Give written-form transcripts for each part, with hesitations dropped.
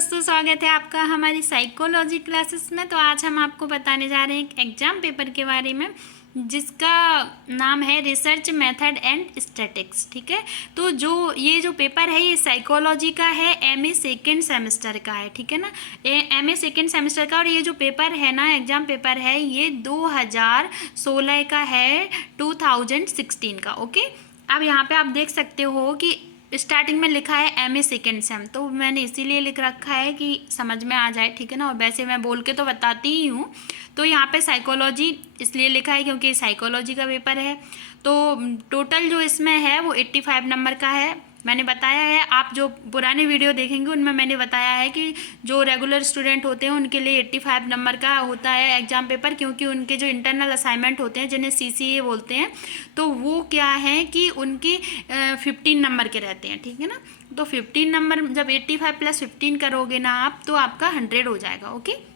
दोस्तों, स्वागत है आपका हमारी साइकोलॉजी क्लासेस में। तो आज हम आपको बताने जा रहे हैं एक एग्जाम पेपर के बारे में जिसका नाम है रिसर्च मेथड एंड स्टैटिक्स। ठीक है, तो जो ये पेपर है ये साइकोलॉजी का है, एमए सेकेंड सेमेस्टर का है। ठीक है ना, एमए सेकेंड सेमेस्टर का। और ये जो पेपर है ना, एग्जाम पेपर है, ये 2016 का है, 2016 का। ओके, अब यहाँ पे आप देख सकते हो कि स्टार्टिंग में लिखा है एमए सेकेंड सेम, तो मैंने इसीलिए लिख रखा है कि समझ में आ जाए। ठीक है ना, और वैसे मैं बोल के तो बताती ही हूँ। तो यहाँ पे साइकोलॉजी इसलिए लिखा है क्योंकि साइकोलॉजी का पेपर है। तो टोटल जो इसमें है वो 85 नंबर का है। मैंने बताया है, आप जो पुराने वीडियो देखेंगे उनमें मैंने बताया है कि जो रेगुलर स्टूडेंट होते हैं उनके लिए 85 नंबर का होता है एग्जाम पेपर, क्योंकि उनके जो इंटरनल असाइनमेंट होते हैं जिन्हें सीसीए बोलते हैं, तो वो क्या है कि उनके 15 नंबर के रहते हैं। ठीक है ना, तो 15 नंबर जब 85 + 15 करोगे ना आप, तो आपका 100 हो जाएगा। ओके,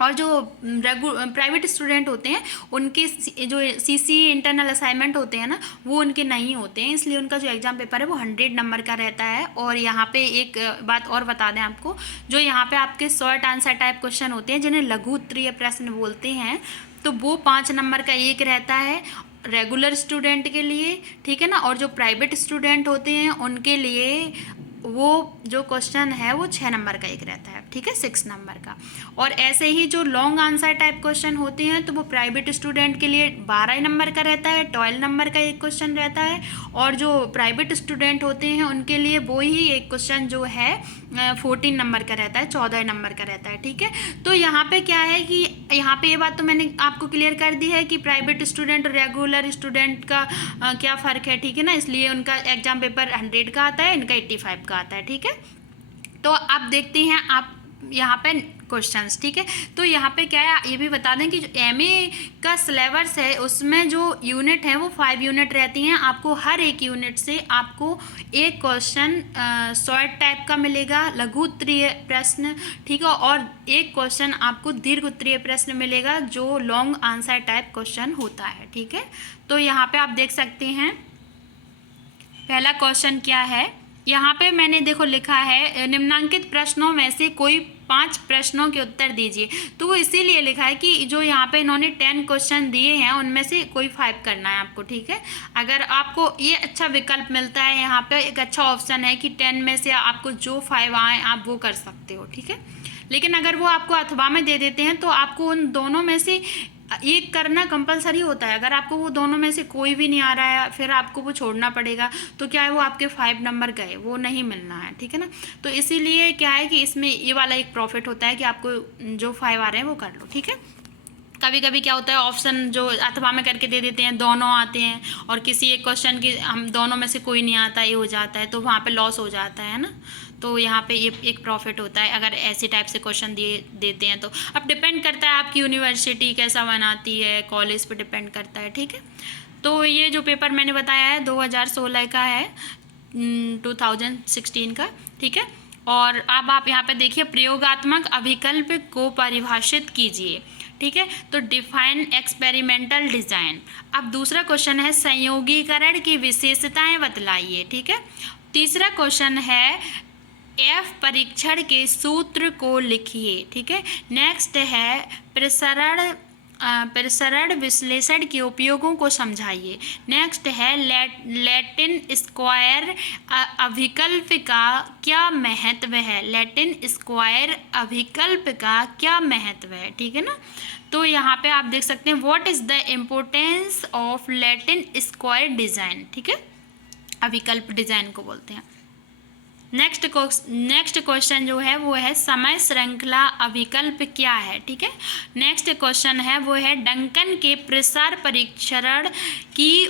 और जो प्राइवेट स्टूडेंट होते हैं उनके जो सीसी इंटरनल असाइनमेंट होते हैं ना, वो उनके नहीं होते हैं, इसलिए उनका जो एग्जाम पेपर है वो 100 नंबर का रहता है। और यहाँ पे एक बात और बता दें आपको, जो यहाँ पे आपके शॉर्ट आंसर टाइप क्वेश्चन होते हैं जिन्हें लघु उत्तरीय प्रश्न बोलते हैं, तो वो 5 नंबर का एक रहता है रेगुलर स्टूडेंट के लिए। ठीक है ना, और जो प्राइवेट स्टूडेंट होते हैं उनके लिए वो जो क्वेश्चन है वो 6 नंबर का एक रहता है। ठीक है, 6 नंबर का। और ऐसे ही जो लॉन्ग आंसर टाइप क्वेश्चन होते हैं तो वो प्राइवेट स्टूडेंट के लिए 12 नंबर का रहता है, 12 नंबर का एक क्वेश्चन रहता है। और जो प्राइवेट स्टूडेंट होते हैं उनके लिए वो ही एक क्वेश्चन जो है 14 नंबर का रहता है, 14 नंबर का रहता है। ठीक है, तो यहाँ पे क्या है कि यहाँ पे ये बात तो मैंने आपको क्लियर कर दी है कि प्राइवेट स्टूडेंट और रेगुलर स्टूडेंट का क्या फ़र्क है। ठीक है ना, इसलिए उनका एग्जाम पेपर 100 का आता है, इनका 85 का आता है। ठीक है, तो आप देखते हैं आप यहाँ पे क्वेश्चंस। ठीक है, तो यहाँ पे क्या है ये भी बता दें कि जो एमए का सिलेबस है उसमें जो यूनिट है वो 5 यूनिट रहती हैं। आपको हर एक यूनिट से आपको एक क्वेश्चन शॉर्ट टाइप का मिलेगा, लघु उत्तरीय प्रश्न। ठीक है, और एक क्वेश्चन आपको दीर्घ उत्तरीय प्रश्न मिलेगा जो लॉन्ग आंसर टाइप क्वेश्चन होता है। ठीक है, तो यहाँ पे आप देख सकते हैं पहला क्वेश्चन क्या है। यहाँ पे मैंने देखो लिखा है निम्नांकित प्रश्नों में से कोई 5 प्रश्नों के उत्तर दीजिए। तो वो इसीलिए लिखा है कि जो यहाँ पे इन्होंने 10 क्वेश्चन दिए हैं उनमें से कोई 5 करना है आपको। ठीक है, अगर आपको ये अच्छा विकल्प मिलता है, यहाँ पे एक अच्छा ऑप्शन है कि 10 में से आपको जो 5 आए आप वो कर सकते हो। ठीक है, लेकिन अगर वो आपको अथवा में दे देते हैं तो आपको उन दोनों में से एक करना कंपलसरी होता है। अगर आपको वो दोनों में से कोई भी नहीं आ रहा है फिर आपको वो छोड़ना पड़ेगा, तो क्या है वो आपके 5 नंबर गए, वो नहीं मिलना है। ठीक है ना, तो इसीलिए क्या है कि इसमें ये वाला एक प्रॉफिट होता है कि आपको जो 5 आ रहे हैं वो कर लो। ठीक है, कभी कभी क्या होता है ऑप्शन जो अथवा में करके दे देते हैं, दोनों आते हैं और किसी एक क्वेश्चन की हम दोनों में से कोई नहीं आता, ये हो जाता है, तो वहाँ पे लॉस हो जाता है ना। तो यहाँ पे ये एक प्रॉफिट होता है अगर ऐसी टाइप से क्वेश्चन दिए देते हैं तो। अब डिपेंड करता है आपकी यूनिवर्सिटी कैसा बनाती है, कॉलेज पे डिपेंड करता है। ठीक है, तो ये जो पेपर मैंने बताया है 2016 का है, 2016 का। ठीक है, और अब आप यहाँ पे देखिए प्रयोगात्मक अभिकल्प को परिभाषित कीजिए। ठीक है, तो डिफाइन एक्सपेरिमेंटल डिज़ाइन। अब दूसरा क्वेश्चन है संयोगीकरण की विशेषताएं बतलाइए। ठीक है, तीसरा क्वेश्चन है एफ परीक्षण के सूत्र को लिखिए। ठीक है, नेक्स्ट है प्रसरण विश्लेषण के उपयोगों को समझाइए। नेक्स्ट है लैटिन स्क्वायर अभिकल्प का क्या महत्व है, लैटिन स्क्वायर अभिकल्प का क्या महत्व है। ठीक है ना, तो यहाँ पे आप देख सकते हैं what is the importance of Latin square design. ठीक है, अभिकल्प डिज़ाइन को बोलते हैं। नेक्स्ट क्वेश्चन जो है वो है समय श्रृंखला अभिकल्प क्या है। ठीक है, नेक्स्ट क्वेश्चन है वो है डंकन के प्रसार परीक्षण की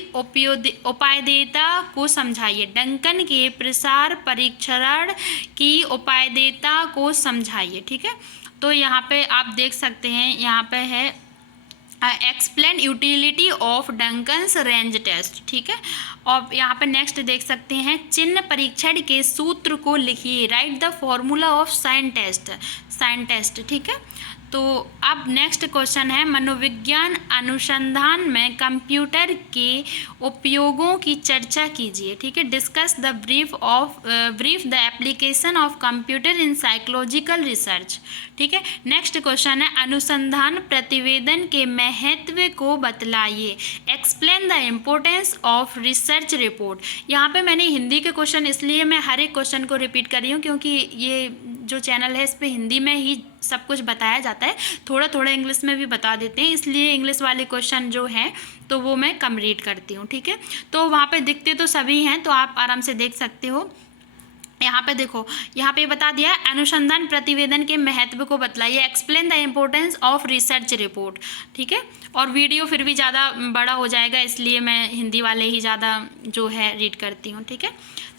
उपादेयता को समझाइए। डंकन के प्रसार परीक्षण की उपादेयता को समझाइए। ठीक है, तो यहाँ पे आप देख सकते हैं, यहाँ पे है explain utility of Duncan's range test. ठीक है, और यहाँ पे नेक्स्ट देख सकते हैं चिन्ह परीक्षण के सूत्र को लिखिए। Write the formula of sign test. ठीक है, तो अब नेक्स्ट क्वेश्चन है, मनोविज्ञान अनुसंधान में कंप्यूटर के उपयोगों की चर्चा कीजिए। ठीक है, discuss the brief the application of computer in psychological research. ठीक है, नेक्स्ट क्वेश्चन है, अनुसंधान प्रतिवेदन के महत्व को बतलाइए। Explain the importance of research report. यहाँ पे मैंने हिंदी के क्वेश्चन, इसलिए मैं हर एक क्वेश्चन को रिपीट कर रही हूँ क्योंकि ये जो चैनल है इस पे हिंदी में ही सब कुछ बताया जाता है, थोड़ा थोड़ा इंग्लिश में भी बता देते हैं, इसलिए इंग्लिश वाले क्वेश्चन जो हैं तो वो मैं कम रीड करती हूँ। ठीक है, तो वहाँ पे दिखते तो सभी हैं, तो आप आराम से देख सकते हो। यहाँ पे देखो, यहाँ पे बता दिया अनुसंधान प्रतिवेदन के महत्व को बतलाइए। Explain the importance of research report. ठीक है, और वीडियो फिर भी ज़्यादा बड़ा हो जाएगा, इसलिए मैं हिंदी वाले ही ज़्यादा जो है रीड करती हूँ। ठीक है,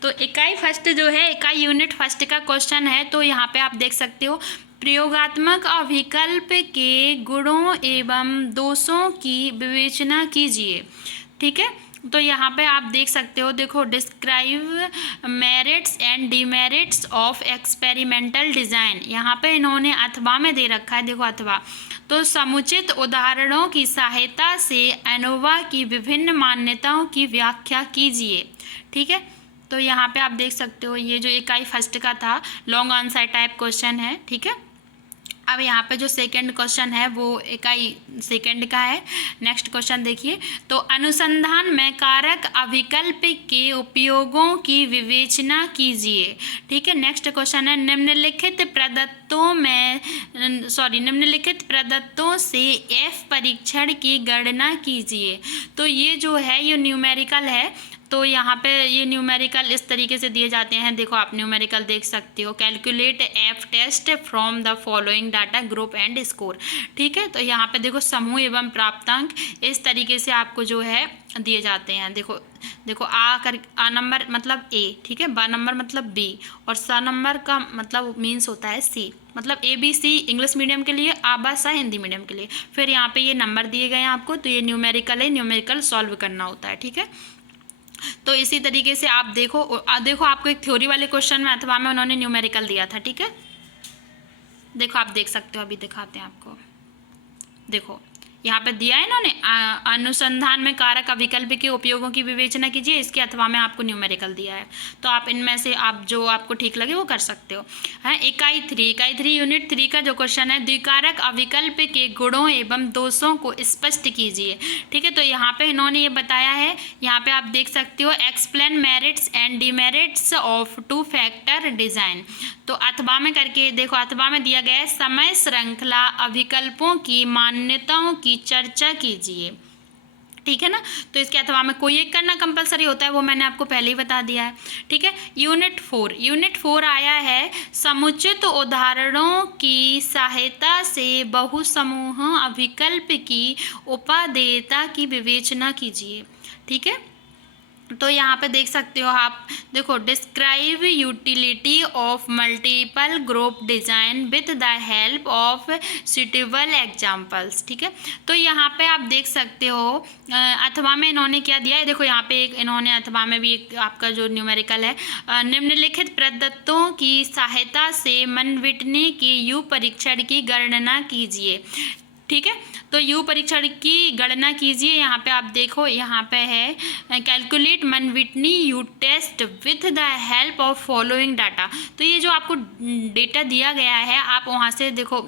तो इकाई फर्स्ट जो है, इकाई यूनिट फर्स्ट का क्वेश्चन है, तो यहाँ पे आप देख सकते हो, प्रयोगात्मक अभिकल्प के गुणों एवं दोषों की विवेचना कीजिए। ठीक है, तो यहाँ पे आप देख सकते हो, देखो, describe merits and demerits of experimental design. यहाँ पे इन्होंने अथवा में दे रखा है, देखो अथवा, तो समुचित उदाहरणों की सहायता से एनोवा की विभिन्न मान्यताओं की व्याख्या कीजिए। ठीक है, तो यहाँ पे आप देख सकते हो, ये जो इकाई फर्स्ट का था लॉन्ग आंसर टाइप क्वेश्चन है। ठीक है, अब यहाँ पे जो सेकंड क्वेश्चन है वो इकाई सेकंड का है। नेक्स्ट क्वेश्चन देखिए, तो अनुसंधान में कारक अभिकल्प के उपयोगों की विवेचना कीजिए। ठीक है, नेक्स्ट क्वेश्चन है, निम्नलिखित प्रदत्तों से एफ परीक्षण की गणना कीजिए। तो ये जो है ये न्यूमेरिकल है, तो यहाँ पे ये न्यूमेरिकल इस तरीके से दिए जाते हैं, देखो आप न्यूमेरिकल देख सकते हो, calculate F test from the following data group and score. ठीक है, तो यहाँ पे देखो समूह एवं प्राप्तांक इस तरीके से आपको जो है दिए जाते हैं। देखो आ नंबर मतलब ए, ठीक है, बा नंबर मतलब बी, और सा नंबर का मतलब मीन्स होता है सी, मतलब A B C English medium के लिए, आ बा सा हिंदी मीडियम के लिए। फिर यहाँ पे ये नंबर दिए गए हैं आपको, तो ये न्यूमेरिकल है, न्यूमेरिकल सॉल्व करना होता है। ठीक है, तो इसी तरीके से आप देखो आपको एक थ्योरी वाले क्वेश्चन में अथवा में उन्होंने न्यूमेरिकल दिया था। ठीक है, देखो आप देख सकते हो, अभी दिखाते हैं आपको, देखो यहाँ पे दिया है इन्होंने, अनुसंधान में कारक अभिकल्प के उपयोगों की विवेचना कीजिए, इसके अथवा में आपको न्यूमेरिकल दिया है, तो आप इनमें से आप जो आपको ठीक लगे वो कर सकते हो। है इकाई थ्री यूनिट 3 का जो क्वेश्चन है, द्विकारक अभिकल्प के गुणों एवं दोषों को स्पष्ट कीजिए। ठीक है, तो यहाँ पे इन्होंने ये बताया है, यहाँ पे आप देख सकते हो, explain merits and demerits of 2 factor design. तो अथवा में करके देखो, अथवा में दिया गया है, समय श्रृंखला अभिकल्पों की मान्यताओं की चर्चा कीजिए। ठीक है ना, तो इसके अथवा में कोई एक करना कंपलसरी होता है, वो मैंने आपको पहले ही बता दिया है। ठीक है, यूनिट 4 आया है, समुचित उदाहरणों की सहायता से बहुसमूह अभिकल्प की उपादेयता की विवेचना कीजिए। ठीक है, तो यहाँ पे देख सकते हो आप, देखो, describe utility of multiple group design with the help of suitable examples. ठीक है, तो यहाँ पे आप देख सकते हो, अथवा में इन्होंने क्या दिया है, देखो यहाँ पे एक इन्होंने अथवा में भी एक आपका जो न्यूमेरिकल है, निम्नलिखित प्रदत्तों की सहायता से मनविटनी के यू परीक्षण की गणना कीजिए। ठीक है, तो यू परीक्षण की गणना कीजिए। यहाँ पे आप देखो, यहाँ पे है, calculate Mann Whitney U test with the help of following data. तो ये जो आपको डेटा दिया गया है, आप वहाँ से देखो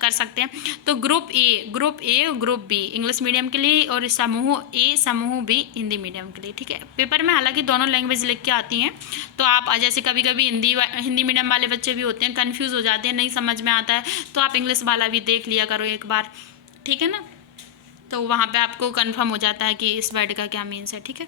कर सकते हैं। तो group A group B English medium के लिए, और समूह ए समूह बी हिंदी मीडियम के लिए। ठीक है, पेपर में हालांकि दोनों लैंग्वेज लिख के आती हैं, तो आप जैसे कभी कभी हिंदी मीडियम वाले बच्चे भी होते हैं, कन्फ्यूज़ हो जाते हैं, नहीं समझ में आता है, तो आप इंग्लिश वाला भी देख लिया करो एक बार। ठीक है ना, तो वहाँ पे आपको कंफर्म हो जाता है कि इस वर्ड का क्या मीन्स है। ठीक है,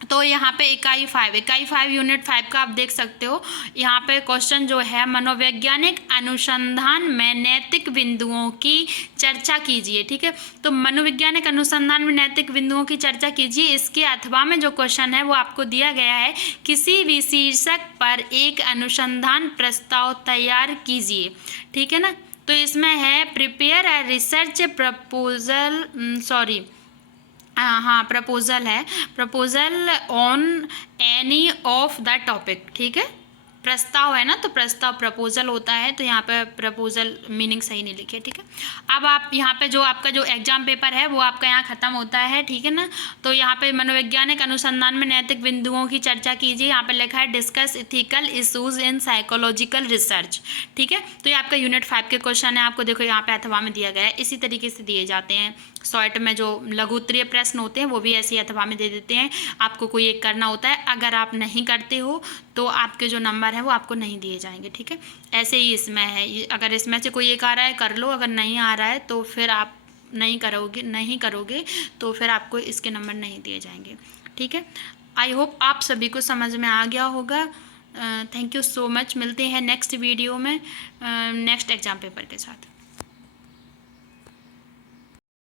तो यहाँ पे इकाई 5 यूनिट 5 का आप देख सकते हो, यहाँ पे क्वेश्चन जो है, मनोवैज्ञानिक अनुसंधान में नैतिक बिंदुओं की चर्चा कीजिए। ठीक है, तो मनोवैज्ञानिक अनुसंधान में नैतिक बिंदुओं की चर्चा कीजिए, इसके अथवा में जो क्वेश्चन है वो आपको दिया गया है, किसी भी शीर्षक पर एक अनुसंधान प्रस्ताव तैयार कीजिए। ठीक है ना, तो इसमें है prepare a research proposal, proposal है, proposal on any of the topic. ठीक है, प्रस्ताव है ना, तो प्रस्ताव प्रपोजल होता है, तो यहाँ पे प्रपोजल मीनिंग सही नहीं लिखे, ठीक है। अब आप यहाँ पे जो आपका जो एग्जाम पेपर है वो आपका यहाँ खत्म होता है, ठीक है ना। तो यहाँ पे मनोवैज्ञानिक अनुसंधान में नैतिक बिंदुओं की चर्चा कीजिए। यहाँ पे लिखा है discuss ethical issues in psychological research, ठीक है। तो ये आपका यूनिट 5 के क्वेश्चन है, आपको देखो यहाँ पे अथवा में दिया गया है। इसी तरीके से दिए जाते हैं शॉर्ट में, जो लघु उत्तरीय प्रश्न होते हैं वो भी ऐसे ही अथवा में दे देते हैं। आपको कोई एक करना होता है, अगर आप नहीं करते हो तो आपके जो नंबर हैं वो आपको नहीं दिए जाएंगे, ठीक है। ऐसे ही इसमें है, अगर इसमें से कोई एक आ रहा है कर लो, अगर नहीं आ रहा है तो फिर आप नहीं करोगे तो फिर आपको इसके नंबर नहीं दिए जाएंगे, ठीक है। आई होप आप सभी को समझ में आ गया होगा। Thank you so much. मिलते हैं नेक्स्ट वीडियो में नेक्स्ट एग्जाम पेपर के साथ।